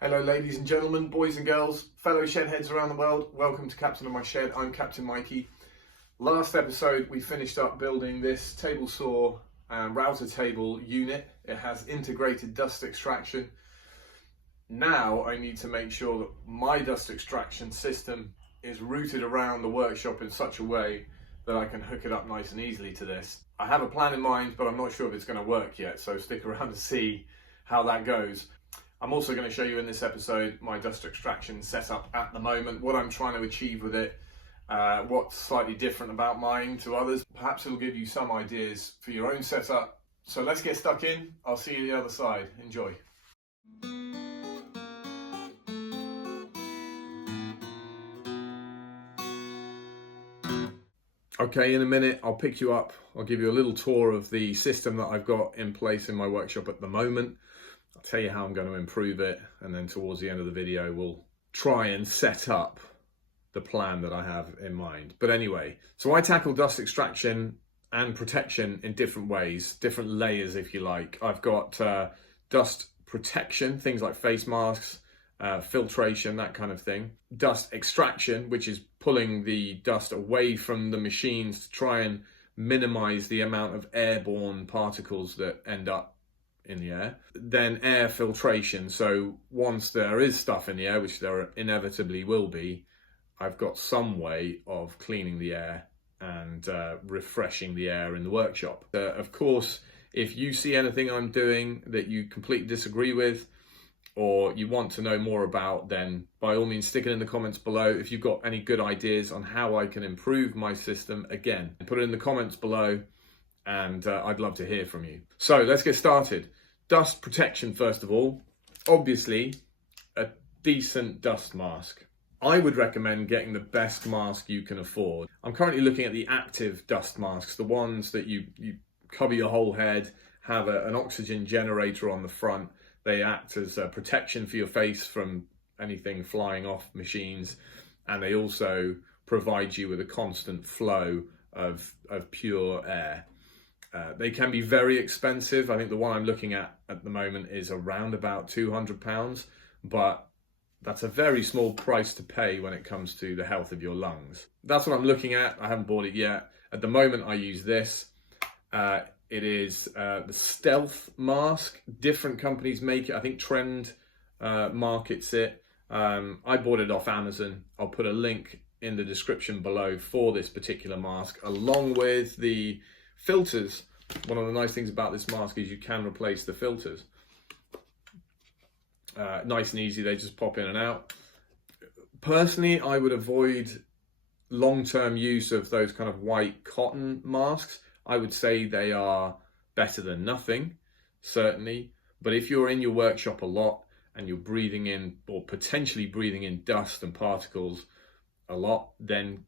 Hello ladies and gentlemen, boys and girls, fellow shed heads around the world, welcome to Captain of My Shed. I'm Captain Mikey. Last episode we finished up building this table saw and router table unit. It has integrated dust extraction. Now I need to make sure that my dust extraction system is routed around the workshop in such a way that I can hook it up nice and easily to this. I have a plan in mind, but I'm not sure if it's going to work yet, so stick around to see how that goes. I'm also going to show you in this episode my dust extraction setup at the moment, what I'm trying to achieve with it, what's slightly different about mine to others. Perhaps it'll give you some ideas for your own setup. So let's get stuck in. I'll see you the other side. Enjoy. Okay, in a minute I'll pick you up. I'll give you a little tour of the system that I've got in place in my workshop at the moment. I'll tell you how I'm going to improve it, and then towards the end of the video we'll try and set up the plan that I have in mind. But anyway, so I tackle dust extraction and protection in different ways, different layers if you like. I've got dust protection, things like face masks, filtration, that kind of thing. Dust extraction, which is pulling the dust away from the machines to try and minimize the amount of airborne particles that end up in the air. Then air filtration, so once there is stuff in the air, which there inevitably will be, I've got some way of cleaning the air and refreshing the air in the workshop. Of course, if you see anything I'm doing that you completely disagree with or you want to know more about, then by all means stick it in the comments below. If you've got any good ideas on how I can improve my system, again, put it in the comments below, and I'd love to hear from you. So let's get started. Dust protection, first of all. Obviously, a decent dust mask. I would recommend getting the best mask you can afford. I'm currently looking at the active dust masks, the ones that you cover your whole head, have an oxygen generator on the front. They act as a protection for your face from anything flying off machines, and they also provide you with a constant flow of pure air. They can be very expensive. I think the one I'm looking at the moment is around about £200, but that's a very small price to pay when it comes to the health of your lungs. That's what I'm looking at. I haven't bought it yet. At the moment I use this. It is the Stealth mask. Different companies make it. I think Trend markets it. I bought it off Amazon. I'll put a link in the description below for this particular mask, along with the filters. One of the nice things about this mask is you can replace the filters. Nice and easy, they just pop in and out. Personally, I would avoid long-term use of those kind of white cotton masks. I would say they are better than nothing, certainly. But if you're in your workshop a lot and you're breathing in, or potentially breathing in, dust and particles a lot, then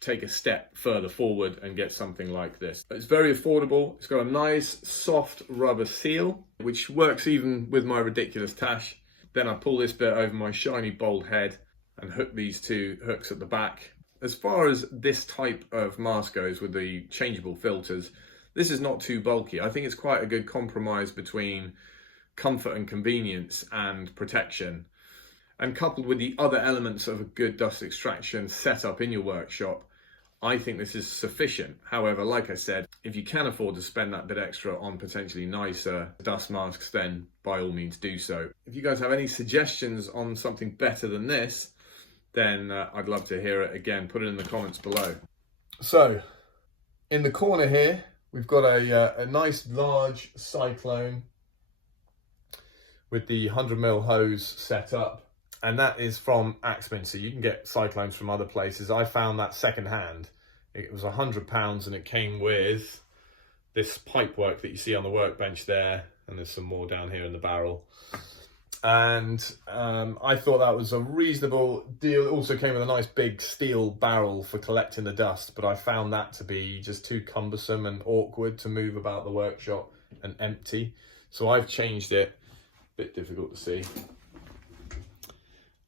take a step further forward and get something like this. It's very affordable. It's got a nice soft rubber seal, which works even with my ridiculous tash. Then I pull this bit over my shiny bald head and hook these two hooks at the back. As far as this type of mask goes with the changeable filters, this is not too bulky. I think it's quite a good compromise between comfort and convenience and protection. And coupled with the other elements of a good dust extraction setup in your workshop, I think this is sufficient. However, like I said, if you can afford to spend that bit extra on potentially nicer dust masks, then by all means do so. If you guys have any suggestions on something better than this, then I'd love to hear it. Again, put it in the comments below. So, in the corner here, we've got a nice large Cyclone with the 100mm hose set up. And that is from Axminster. You can get Cyclones from other places. I found that secondhand. It was £100 and it came with this pipe work that you see on the workbench there. And there's some more down here in the barrel. And I thought that was a reasonable deal. It also came with a nice big steel barrel for collecting the dust, but I found that to be just too cumbersome and awkward to move about the workshop and empty. So I've changed it. A bit difficult to see.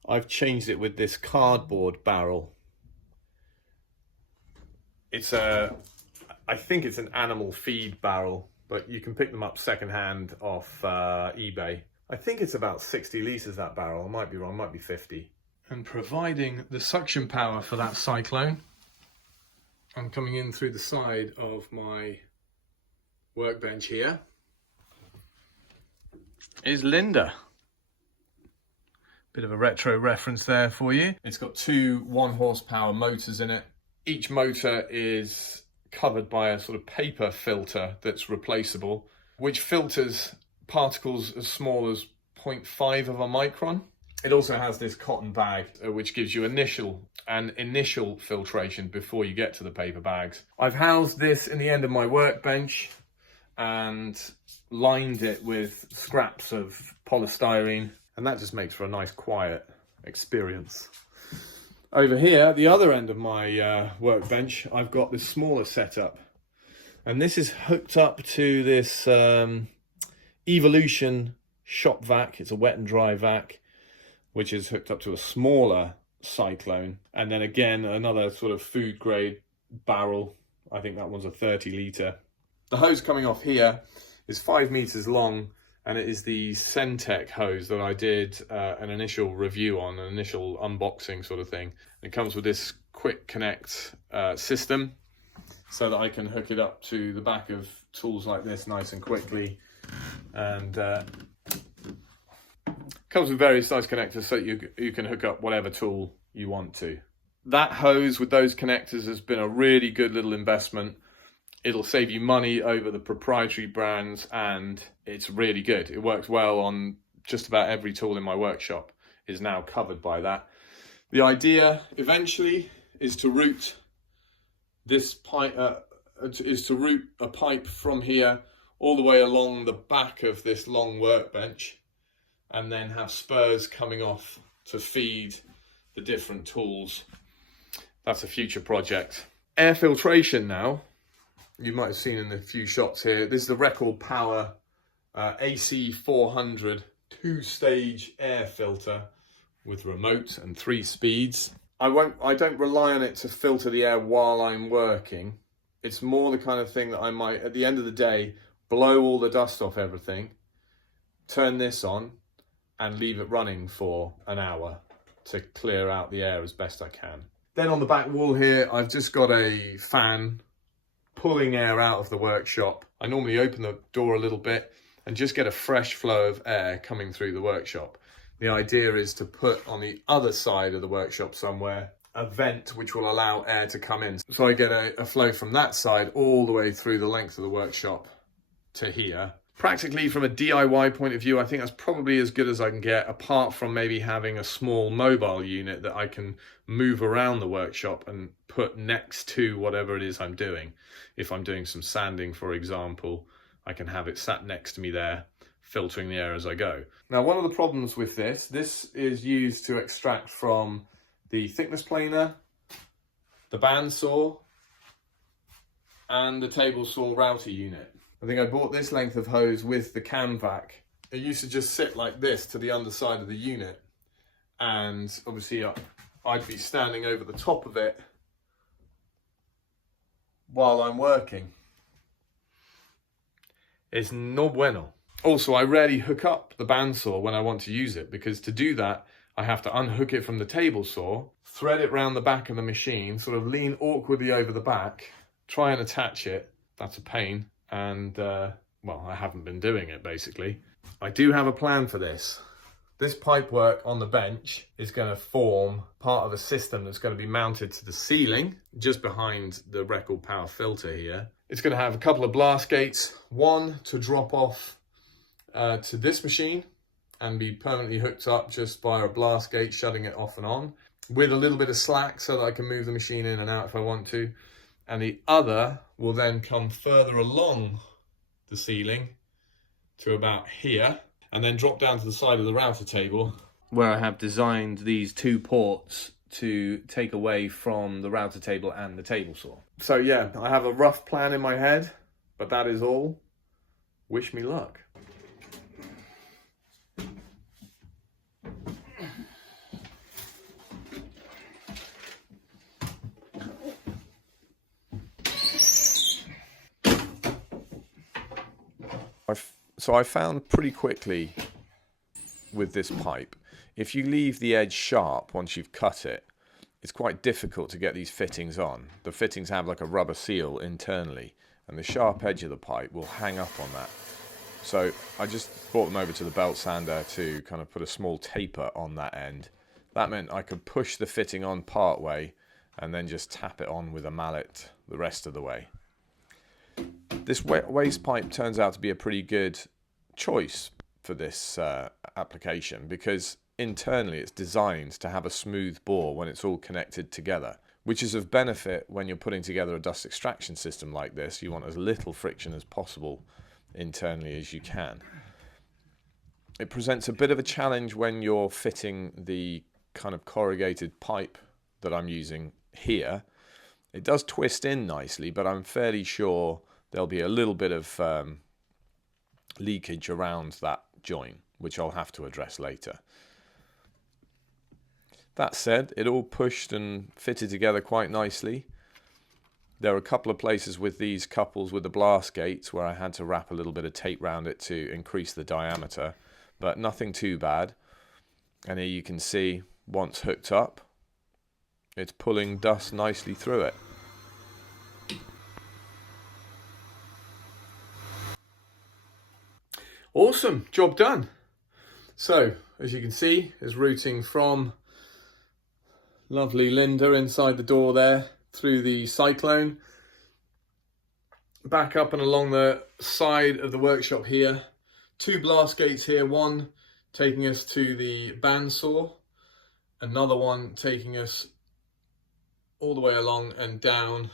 I've changed it with this cardboard barrel. It's I think it's an animal feed barrel, but you can pick them up secondhand off eBay. I think it's about 60 litres, that barrel. I might be wrong, might be 50. And providing the suction power for that Cyclone, I'm coming in through the side of my workbench here, is Linda. Bit of a retro reference there for you. It's got two 1 horsepower motors in it. Each motor is covered by a sort of paper filter that's replaceable, which filters particles as small as 0.5 of a micron. It also has this cotton bag, which gives you initial filtration before you get to the paper bags. I've housed this in the end of my workbench and lined it with scraps of polystyrene, and that just makes for a nice quiet experience. Over here, the other end of my workbench, I've got this smaller setup, and this is hooked up to this Evolution shop vac. It's a wet and dry vac, which is hooked up to a smaller Cyclone, and then again another sort of food grade barrel. I think that one's a 30 litre. The hose coming off here is 5 meters long, and it is the Cen-Tec hose that I did an initial review on, an initial unboxing sort of thing. It comes with this quick connect system, so that I can hook it up to the back of tools like this nice and quickly, and comes with various size connectors so you can hook up whatever tool you want to. That hose with those connectors has been a really good little investment. It'll save you money over the proprietary brands, and it's really good. It works well on just about every tool in my workshop is now covered by that. The idea eventually is to route this pipe, route a pipe from here all the way along the back of this long workbench, and then have spurs coming off to feed the different tools. That's a future project. Air filtration now. You might have seen in a few shots here. This is the Record Power AC 400 2-stage air filter with remote and 3 speeds. I don't rely on it to filter the air while I'm working. It's more the kind of thing that I might, at the end of the day, blow all the dust off everything, turn this on, and leave it running for an hour to clear out the air as best I can. Then on the back wall here, I've just got a fan pulling air out of the workshop. I normally open the door a little bit and just get a fresh flow of air coming through the workshop. The idea is to put on the other side of the workshop somewhere a vent which will allow air to come in. So I get a flow from that side all the way through the length of the workshop to here. Practically from a DIY point of view, I think that's probably as good as I can get, apart from maybe having a small mobile unit that I can move around the workshop and put next to whatever it is I'm doing. If I'm doing some sanding, for example, I can have it sat next to me there, filtering the air as I go. Now, one of the problems with this is used to extract from the thickness planer, the bandsaw, and the table saw router unit. I think I bought this length of hose with the can vac. It used to just sit like this to the underside of the unit, and obviously I'd be standing over the top of it while I'm working. It's no bueno. Also, I rarely hook up the bandsaw when I want to use it, because to do that I have to unhook it from the table saw, thread it round the back of the machine, sort of lean awkwardly over the back, try and attach it. That's a pain. And well, I haven't been doing it basically. I do have a plan for this. This pipe work on the bench is going to form part of a system that's going to be mounted to the ceiling just behind the Record Power filter here. It's going to have a couple of blast gates, one to drop off to this machine and be permanently hooked up just via a blast gate, shutting it off and on, with a little bit of slack so that I can move the machine in and out if I want to. And the other will then come further along the ceiling to about here, and then drop down to the side of the router table, where I have designed these 2 ports to take away from the router table and the table saw. So yeah, I have a rough plan in my head, but that is all. Wish me luck. So I found pretty quickly with this pipe. If you leave the edge sharp once you've cut it, it's quite difficult to get these fittings on. The fittings have like a rubber seal internally, and the sharp edge of the pipe will hang up on that. So I just brought them over to the belt sander to kind of put a small taper on that end. That meant I could push the fitting on part way and then just tap it on with a mallet the rest of the way. This waste pipe turns out to be a pretty good choice for this application, because internally it's designed to have a smooth bore when it's all connected together, which is of benefit when you're putting together a dust extraction system like this. You want as little friction as possible internally as you can. It presents a bit of a challenge when you're fitting the kind of corrugated pipe that I'm using here. It does twist in nicely, but I'm fairly sure there'll be a little bit of leakage around that joint, which I'll have to address later. That said, it all pushed and fitted together quite nicely. There are a couple of places with these couples with the blast gates where I had to wrap a little bit of tape around it to increase the diameter, but nothing too bad. And here you can see, once hooked up, it's pulling dust nicely through it. Awesome, job done. So, as you can see, it's routing from lovely Linda inside the door there, through the Cyclone, back up and along the side of the workshop here. 2 blast gates here, one taking us to the bandsaw, another one taking us all the way along and down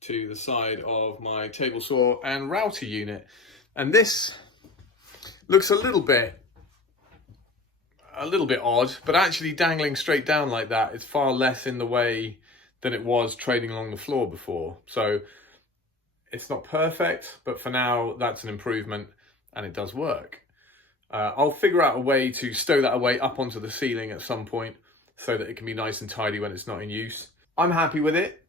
to the side of my table saw and router unit. And this looks a little bit odd, but actually dangling straight down like that, it's far less in the way than it was trading along the floor before. So it's not perfect, but for now that's an improvement and it does work. I'll figure out a way to stow that away up onto the ceiling at some point so that it can be nice and tidy when it's not in use. I'm happy with it.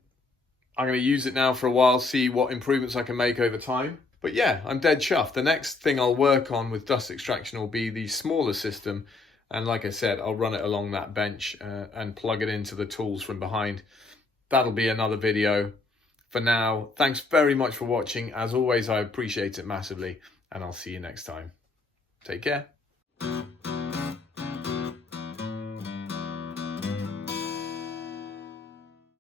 I'm going to use it now for a while, see what improvements I can make over time. But yeah, I'm dead chuffed. The next thing I'll work on with dust extraction will be the smaller system. And like I said, I'll run it along that bench and plug it into the tools from behind. That'll be another video. For now, thanks very much for watching. As always, I appreciate it massively, and I'll see you next time. Take care.